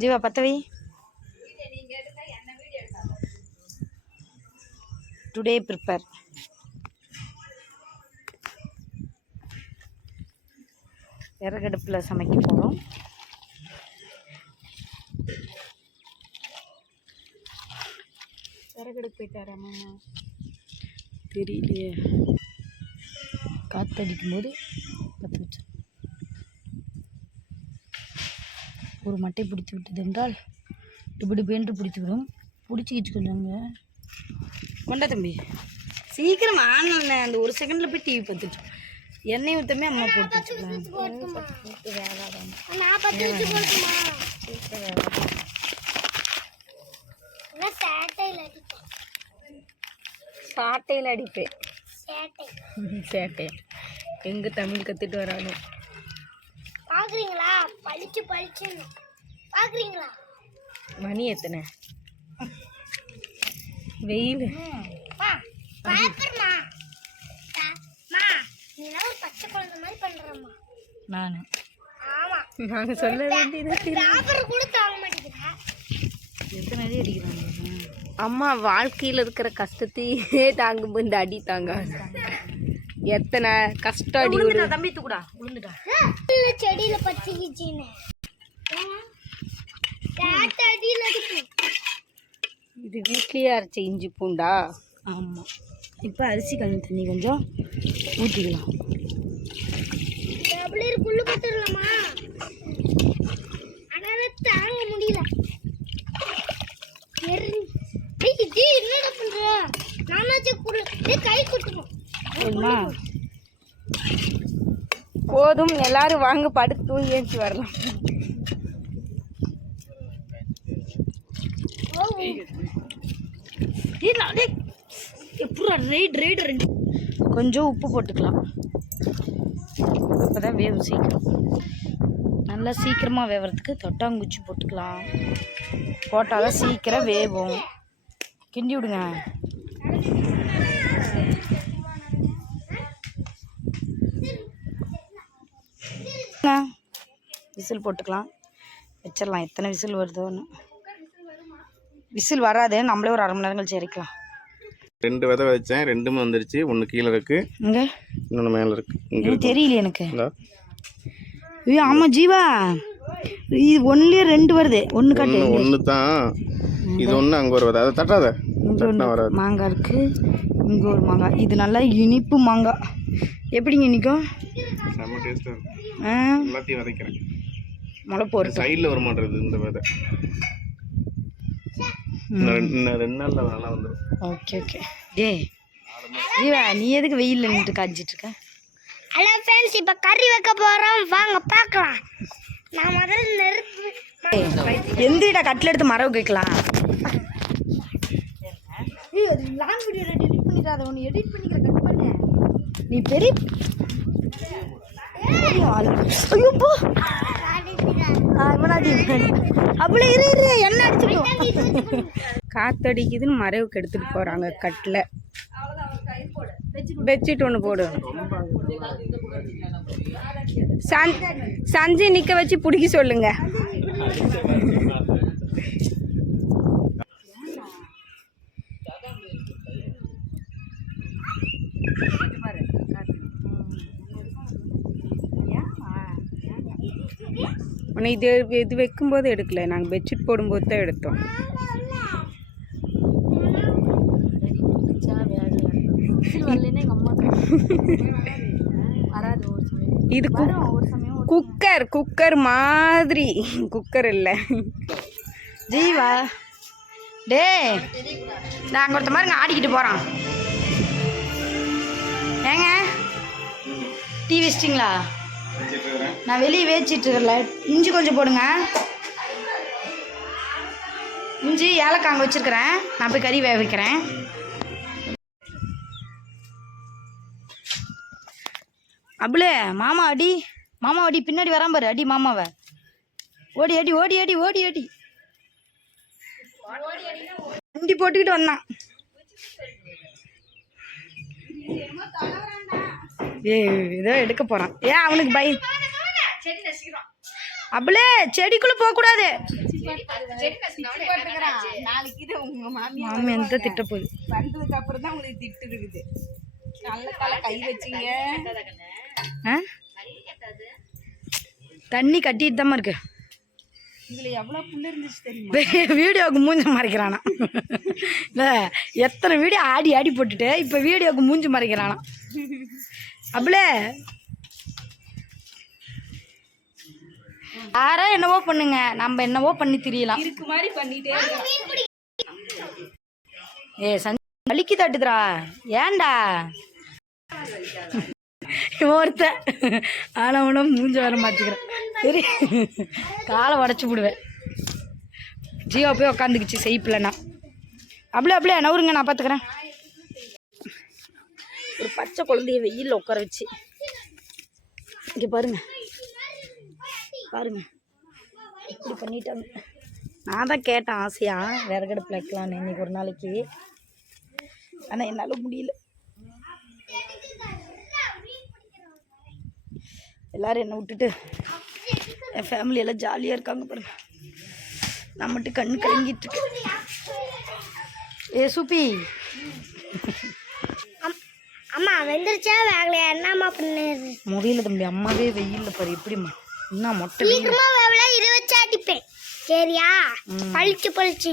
ஜீவா பத்தவை. Today prepare. விறகடுப்பில் சமைக்க போகிறோம். விறகடுப்பு போயிட்டாரா மாமா? தெரியலையே. காற்றடிக்கும் போது பற்ற வச்சு ஒரு மட்டை பிடித்து விட்டது என்றால் இப்படி பேன்று பிடிச்சிவிடும். பிடிச்சிக்கிச்சு சொல்லுங்க. கொண்டா தம்பி சீக்கிரம் ஆனண்ண. அந்த ஒரு செகண்டில் போய் டிவி பார்த்துட்டு எண்ணெய் ஊற்றமே அம்மா போட்டு வச்சுக்கலாம். சாட்டையில் அடிப்பேன். சேட்டை எங்க தமிழ் கற்றுட்டு வரானோ. பாக்குறீங்களா? பளிச்சு பளிச்சு பாக்குறீங்களா? மணி எத்தனை? வெயில். பச்சை குழந்தை மாதிரி பண்றேம்மா நானு. ஆமா நாங்க சொல்ல வேண்டியது கூட தாங்க மாட்டேங்குதா? எத்தனை அடி அடிக்கிறாங்க அம்மா. வாழ்க்கையில் இருக்கிற கஷ்டத்தையே தாங்கும் இந்த அடி தாங்க. எத்தனை கஷ்டம் அடி. தம்பி தூக்குடா விழுந்துட்டா. செடியில பச்சிக்கிச்சின்னு இது வீட்லேயே அரைச்ச இஞ்சி பூண்டா? ஆமாம். இப்போ அரிசி கழுவி தண்ணி கொஞ்சம் ஊற்றிக்கலாம். புல்லு போட்டுடலாமா? ஆனால் தாங்க முடியல. என்னடா பண்ற? நானாச்சும் கை குட்டுவோம். போதும், எல்லாரும் வாங்க படுத்து தூங்கி ஏஞ்சி வரலாம். கொஞ்சம் உப்பு போட்டுக்கலாம். அப்போதான் வேவும் சீக்கிரம். நல்லா சீக்கிரமாக வேவறதுக்கு தொட்டாங்குச்சி போட்டுக்கலாம். போட்டால் சீக்கிரம் வேவும். கிண்டி விடுங்க. விசில் போட்டுக்கலாம். வச்சிடலாம். எத்தனை விசில் வருதோன்னு. விசில் வராது, நம்மளே ஒரு 1/2 மணி நேரம் கழிச்சு இறக்கலாம். 2 விதை வச்சேன், 2மே வந்துருச்சு. 1 கீழே இருக்கு, இங்கே இன்னொன்று மேலே இருக்கு. இங்கே தெரியல எனக்கு. ஐயோ ஆமாம் ஜீவா, இது 1லயே 2 வருது. 1 காட்டு. 1 தான் இது. 1 அங்கே ஒரு விதை. அதை தட்டாத. மாங்காய் இருக்கு, இங்கே ஒரு மாங்காய். இது நல்லா இனிப்பு மாங்காய். எப்படிங்க இனிக்கும்? செம்ம டேஸ்ட்டாக இருக்கும். எல்லாத்தையும் விதைக்கிறேன். முளைப்பு ஒரு சைடில் வர மாட்டேங்குது இந்த விதை. இன்னும் 2 நாளில் நல்லா வந்துடும். Okay okay. டே ஜீவா, நீ எதுக்கு வெயிலில் நின்று காய்ச்சிட்டு இருக்க? ஹலோ ஃப்ரெண்ட்ஸ், இப்போ கறி வைக்க போகிறோம், வாங்க பார்க்கலாம். நான் முதல்ல எந்திரிடா, கட்டில் எடுத்து மரவு கேட்கலாம். லாங் வீடியோ எடிட் பண்ணிடாத. ஒன்று எடிட் பண்ணிக்கிற கட் பண்ணு. நீ பெரிய ஐயோ போ. அவ்வளோ இரு என்ன அடிச்சுக்கோ. காத்தடிக்குதுன்னு மறைவுக்கு எடுத்துட்டு போறாங்க. கட்டில் பெட்ஷீட் ஒன்று போடு. சஞ்சய் நிற்க வச்சு பிடிக்க சொல்லுங்க. ஆனால் இது வைக்கும்போது எடுக்கல, நாங்கள் பெட்ஷீட் போடும்போது தான் எடுத்தோம். இது குக்கர் மாதிரி. குக்கர் இல்லை ஜீவா. டே நாங்கள் ஒருத்த மாதிரி ஆடிக்கிட்டு போகிறோம். ஏங்க டீ வச்சிட்டிங்களா? நான் வெளியே வேச்சிட்டு இருக்கல. இஞ்சி கொஞ்சம் போடுங்க. இஞ்சி ஏலக்காய் அங்கே வச்சுருக்கிறேன். நான் போய் கறி வேக வைக்கிறேன். அப்புளே மாமா அடி. மாமா அடி. பின்னாடி வராம பாரு. அடி மாமாவை. ஓடி அடி ஓடி அடி ஓடி அடி. வண்டி போட்டுக்கிட்டு வந்தான். ஏதோ எடுக்க போறான். ஏன் அவனுக்கு பை அப்படியே செடிக்குள்ள போக கூடாது. நாளைக்கு இது உங்க மாமி எந்த திட்ட போகுது. வந்ததுக்கு அப்புறம் தான் உங்களுக்கு திட்டு இருக்குது. நல்ல தலை கை வச்சிங்க. தண்ணி கட்டிட்டு தான் இருக்கு. இதுல எவ்வளவு புல்லு இருந்துச்சு தெரியுமா? வீடியோவுக்கு மூஞ்சி மறைக்கிறானா? இல்லை எத்தனை வீடியோ ஆடி ஆடி போட்டுட்டு இப்போ வீடியோவுக்கு மூஞ்சி மறைக்கிறானா? அப்படியே யாரோ என்னவோ பண்ணுங்க, நம்ம என்னவோ பண்ணி தெரியலாம். இருக்கு மாதிரி பண்ணிட்டே இருக்கோம். வலிக்கு தட்டுதுரா, ஏன்டா ஒருத்த ஆனவனும் மூஞ்சி வர மாட்டிக்கிறேன். சரி காலை உடச்சி விடுவேன். ஜியோ போய் உக்காந்துக்குச்சு செய்ப்பில்லைண்ணா. அப்படியே நவுருங்க, நான் பார்த்துக்கிறேன். ஒரு பச்சை குழந்தைய வெயிலில் உட்கார வச்சு இங்கே பாருங்க இப்படி பண்ணிட்டாங்க. நான் தான் கேட்டேன் ஆசையாக விறகடுப்பில் வைக்கலான்னு இன்னைக்கு ஒரு நாளைக்கு. ஆனால் என்னால் முடியல. எல்லோரும் என்னை விட்டுட்டு என் ஃபேமிலி எல்லாம் ஜாலியாக இருக்காங்க பாருங்க. நான் மட்டும் கண்ணு கலங்கிட்டு இருக்கேன். சூப்பி அம்மா வெந்துருச்சா வேகலையா? என்னம்மா பண்ணுறது? முடியல தம்பி, அம்மாவே வெயில்ல பாரு எப்படிம்மா. இன்னும் மொட்டை சீக்கிரமா வேவல இரு வச்சு அடிப்பேன். சரியா? பழிச்சு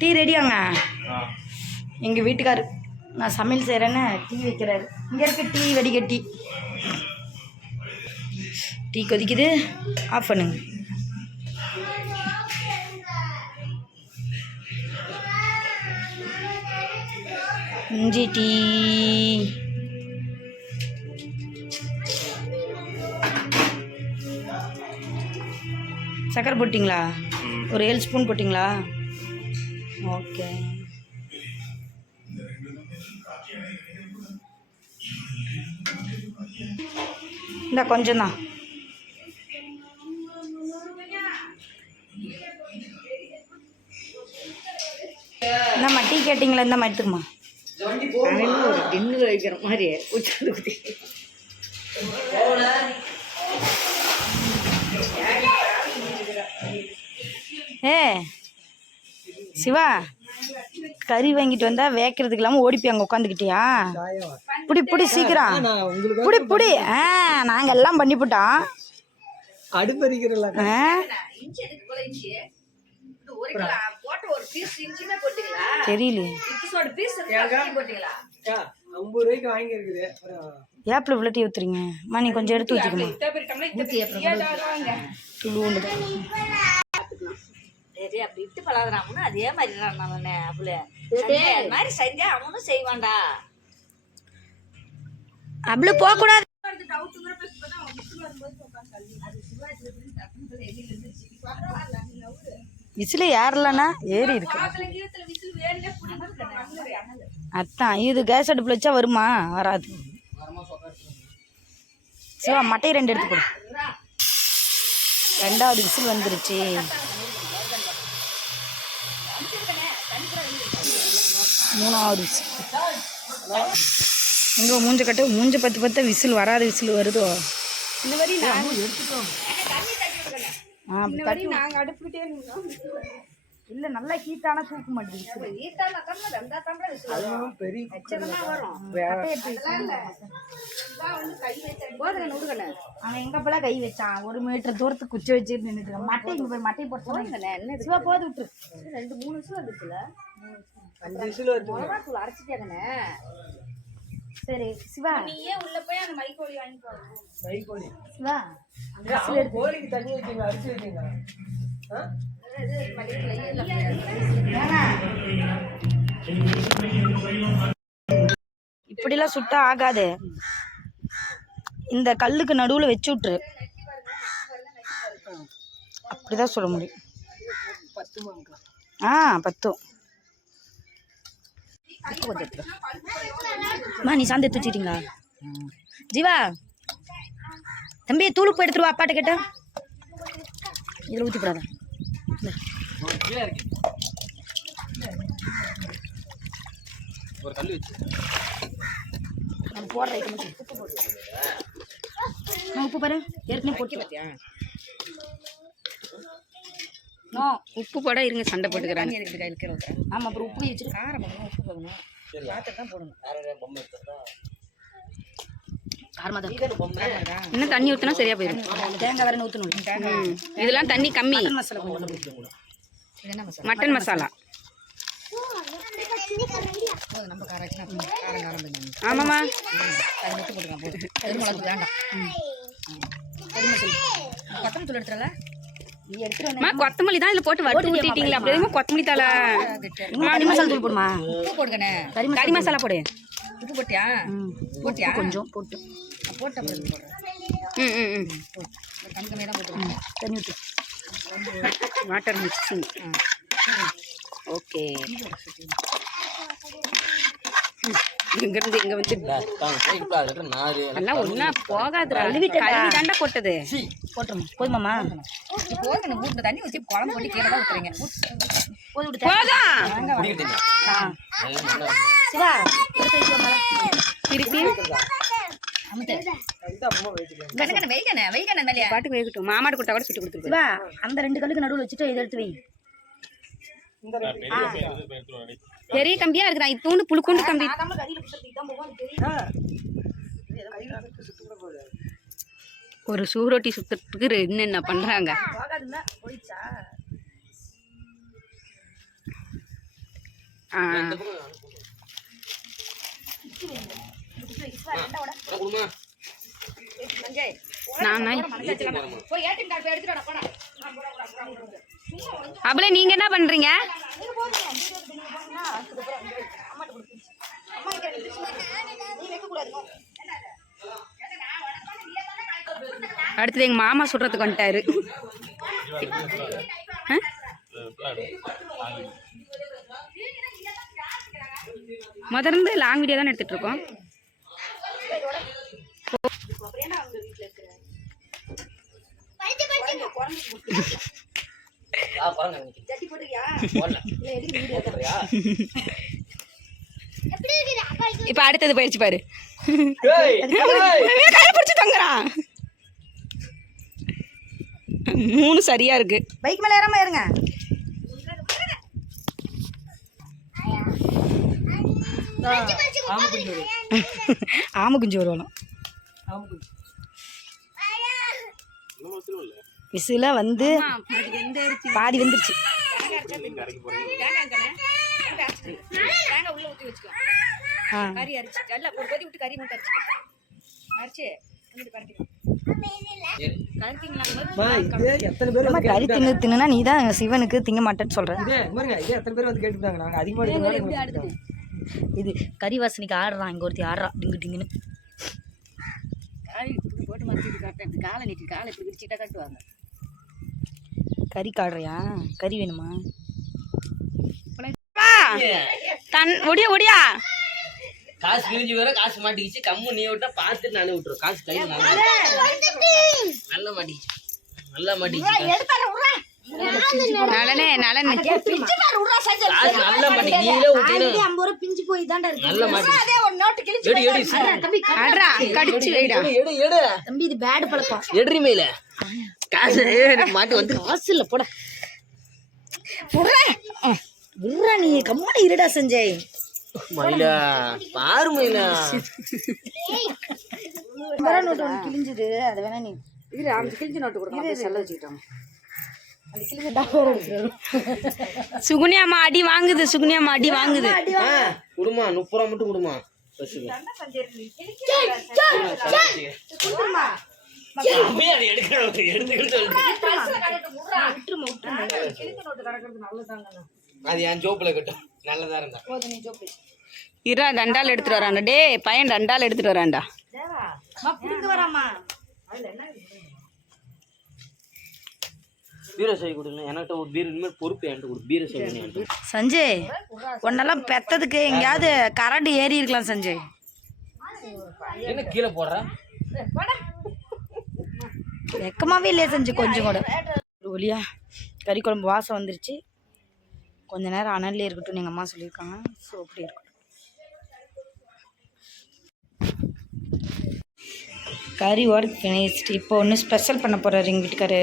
டீ ரெடியாங்க. எங்கள் வீட்டுக்காரு நான் சமையல் செய்கிறேன்னு டீ வைக்கிறாரு. இங்கே இருக்க டீ வடிகட்டி. டீ கொதிக்குது, ஆஃப் பண்ணுங்க. இஞ்சி டீ. சக்கரை போட்டிங்களா? ஒரு 7 ஸ்பூன் போட்டிங்களா? ஓகே. இந்த கொஞ்சம் தான். இந்தம்மா டீ கேட்டிங்களா? இந்தம்மா எடுத்துக்குமா. ஒரு டின்னில் வைக்கிற மாதிரி சிவா, கறி வாங்கிட்டு வந்தா வேக்கிறதுக்கு இல்லாமல் ஓடிப்பி அங்கே உட்காந்துக்கிட்டியா? புடி சீக்கிரம் புடி. நாங்கள் எல்லாம் பண்ணிவிட்டோம். தெரியலையே. ஏப்பில் இவ்வளோ டீ ஊற்றுறீங்க? நீ கொஞ்சம் எடுத்து ஊற்றிக்கமா. அப்படி இட்டு பழகுறாங்கன்னா அதே மாதிரி மாதிரி செஞ்சா அவனும் செய்வான்டா. அப்படி போகக்கூடாது. விசில ஏறலன்னா ஏறி இருக்கு. அதான் இது கேஸ் அடுப்பில் வச்சா வருமா? வராது. சிவா மட்டை 2 எடுத்து போடு. 2வது விசில் வந்துருச்சு. மூணாவது விசில். எங்கே மூஞ்ச கட்டு மூஞ்ச 10 விசில் வராத விசில் வருதோ. இந்த மாதிரி எடுத்துட்டோம். நாங்கள் அடுப்புக்கிட்டே இருந்தோம். இல்லை நல்லா ஹீட்டான தூக்க மாட்டேங்குது. அவன் எங்கப்பெல்லாம் கை வச்சான்? 1 மீட்டர் தூரத்துக்கு குச்சி வச்சுட்டு நின்றுட்டு மட்டை இங்கே போய் மட்டை போட்டு சிவா போது விட்டுரு. 2-3 விசில் வந்துச்சுல. 5 விசில் வருது. அரைச்சிட்டாங்கண்ணே. சரி சிவா, நீயே உள்ள போய் அந்த மைக்கோழி வாங்கிட்டு வா. மைக்கோழி சிவா கோழிக்கு தண்ணி வைக்கீங்க, அரிசி வைக்கீங்க. இப்படிலாம் சுட்டா ஆகாது. இந்த கல்லுக்கு நடுவில் வச்சு விட்டுரு. அப்படிதான் சொல்ல முடியும். 10 நீ சாந்து எடுத்து வச்சுக்கிட்டீங்களா? ஜீவா தம்பி தூளுப்பு எடுத்துருவா. அப்பாட்ட கேட்ட இதில் ஊற்றி போடாத. ஒரு கல் வச்சு நம்ம போடுற ஐட்டம் உப்பு போடு. உப்பு பாரு ஏற்கனவே போட்டு பார்த்தியா? நோ உப்பு போட இருங்க சண்டை போட்டுக்கிறாங்க. ஆமாம் அப்புறம் உப்பு வச்சுட்டு காரம் போடணும் உப்பு போடணும் பார்த்துட்டு தான் போடணும். காரமாக தான் இன்னும் தண்ணி ஊற்றினா சரியா போயிடும். தேங்காய் வேறு ஊற்றணும். இதெல்லாம் தண்ணி கம்மி. மசாலா கொஞ்சம் இது என்ன மசாலா? மட்டன் மசாலா. நம்ம காரம் காரம் பண்ணி ஆமாம்மா. அது மட்டும் போட்டுக்கலாம் போதும். கருமிளகு வேண்டாம். கருமசாலா கொத்தமல்லி தூள் எடுத்துடல நீ எடுத்துட்டு கொத்தமல்லி தான் இதில் போட்டு வறுத்து ஊற்றிட்டீங்களா? அப்படி எதுவும் கொத்தமல்லி தலை கறி மசாலா தூள் போடுமா? உப்பு போடுங்கண்ணே. கறி மசாலா போடு. உப்பு போட்டியா? போட்டியா? கொஞ்சம் போட்டு போட்டு அப்புறம் போடுறேன். கம்மி கம்மியாக தான் போட்டுருக்கேன். தண்ணி ஊற்றி வாட்டர் மிக்சிங். ஓகே. இங்கிருந்து இங்க வந்து எல்லாம் ஒன்னா போகாதுடா. கழுவி தாண்டா போட்டது. போட்டுருமா? போதுமாம்மா? போதும். வீட்டில் தண்ணி ஊற்றி குழம்பு போட்டு கீழே தான் ஊற்றுறீங்க. போதும் சிவா திருப்பி பாட்டுக்கு வேகட்டும். மாமாடு கொடுத்தா கூட சுட்டு கொடுத்துருப்பேன். சிவா அந்த 2 கல்லுக்கு நடுவில் வச்சுட்டு இதை எடுத்து வை. பெரிய கம்பியா இருக்குதா? இத்தூண்டு புழுக்குண்டு கம்பி. ஒரு சூரோட்டி சுத்துறதுக்கு என்னென்ன பண்றாங்க. அப்படியே நீங்க என்ன பண்றீங்க? அடுத்தது எங்க மாமா சுடுறதுக்கு வந்துட்டாரு. முதல்ல லாங் வீடியோ தான் எடுத்துட்டு இருக்கோம். இப்ப அடுத்தது போயிடுச்சு பாரு. பிடிச்சு தங்குறான். 3 சரியா இருக்கு. பைக் மேல ஏறாம இருங்க. ஆமை குஞ்சு வருவாங்க. விசில வந்து பாதி வந்துருச்சு. கறி தின்னுனா நீ தான் சிவனுக்கு திங்க மாட்டேன்னு சொல்ற. இது கறி வாசனைக்கு ஆடுறான். இங்க ஒருத்தி ஆடுறா டிங்கு டிங்குன்னு. கறி காடுறியா? கறி வேணுமா? ஒடியா ஒடியா காசு கிழிஞ்சு வேற காசு மாட்டிக்கிச்சு. கம்மு நீ விட்டா பார்த்துட்டு நானே விட்டுரும். காசு கையில் நல்லா மாட்டிக்கிச்சு. நல்லா மாட்டிக்கிச்சு. நலனே நலனே காசு நல்லா மாட்டிக்கு. நீங்களே ஊத்தினா நல்லா மாட்டிக்கிச்சு. கடிச்சு வைடா. தம்பி இது பேட் பழக்கம். எடுறி மேல காசு மாட்டி வந்து காசு இல்ல போட. விட்றா நீ கம்மனு இருடா சஞ்சய். மயிலா பாரு மயிலா. நோட்டு ஒன்று கிழிஞ்சுது. அது வேணா நீ இது அந்த கிழிஞ்ச நோட்டு கொடுக்கலாம். செல்ல வச்சுக்கிட்டோம். அது கிழிஞ்ச சுகுனியாமா அடி வாங்குது. சுகுனியாமா அடி வாங்குது. குடுமா 30 ரூபா மட்டும் குடுமா. அது என் ஜோப்புல கட்டும். நல்லதா இருந்தா இரா டண்டால் எடுத்துட்டு வரான்டா. டே பையன் டண்டால் எடுத்துட்டு வரான்டா. பீரோ சை கொடுங்க. என்கிட்ட ஒரு பீரோ இனிமேல் பொறுப்பு என்கிட்ட கொடு. பீரோ சை சஞ்சய் உன்னெல்லாம் பெத்ததுக்கு எங்கேயாவது கரண்ட் ஏறி இருக்கலாம் சஞ்சய். என்ன கீழே போடுற? வெக்கமாவே இல்லையா சஞ்சய் கொஞ்சம் கூட. ஒரு வழியா கறி குழம்பு வாசம் வந்துருச்சு. கொஞ்ச நேரம் அனல்லே இருக்கட்டும் எங்கள் அம்மா சொல்லியிருக்காங்க. ஸோ அப்படி இருக்கட்டும். கறி ஒர்க் ஃபினிஷ்ட். இப்போ ஒன்று ஸ்பெஷல் பண்ண போகிறாரு எங்கள் வீட்டுக்காரு.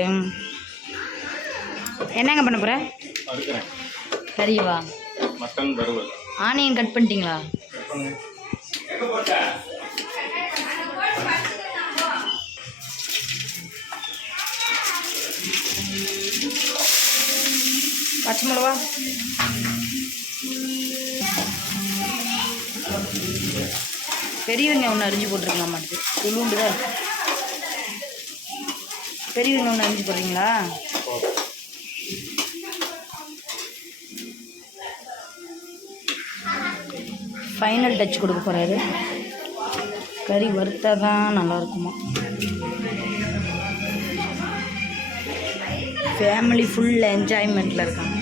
என்னங்க பண்ண போகிற? அடுக்கிறேன். கறிவா? மட்டன் வறுவல். ஆனியன் கட் பண்ணிட்டீங்களா? பச்சை மிளகா, பெரிய வெங்காயம் ஒன்று அரிஞ்சு போட்டிருக்கலாம் மாட்டுது. துளுண்டு தான் இருக்கு. பெரிய வெங்காயம் ஒன்று அரிஞ்சு போடுறீங்களா? ஃபைனல் டச் கொடுக்க போகிறாரு. கறி வறுத்தா தான் நல்லாயிருக்குமா. ஃபேமிலி ஃபுல் என்ஜாய்மெண்ட்டில் இருக்காங்க.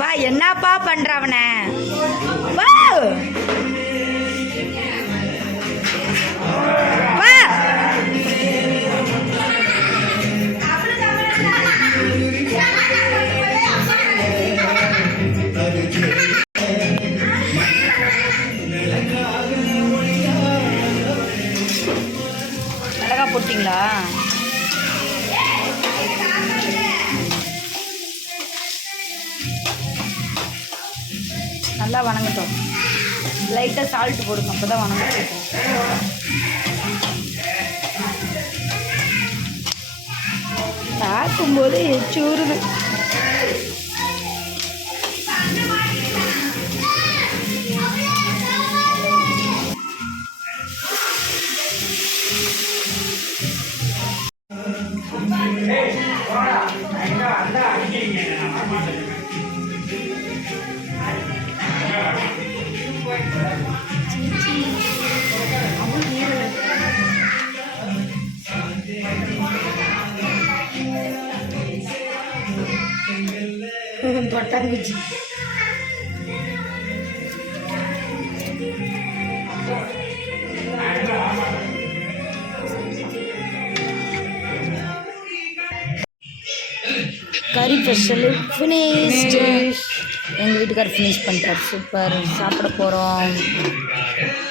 வா என்னப்பா பண்ணுற அவனை? வா வா. மிளகா போட்டிங்களா? நல்லா வணங்கட்டும். லைட்டாக சால்ட்டு போடுங்க, அப்போ தான் வணங்கிட்டு. பார்க்கும்போது எச்சூறுது. தொட்டாங்குச்சி. கறி ஸ்பெஷல் ஃபினிஷ்டு. எங்கள் வீட்டுக்கார் ஃபினிஷ் பண்ணிட்டார். சூப்பர். சாப்பிட போகிறோம்.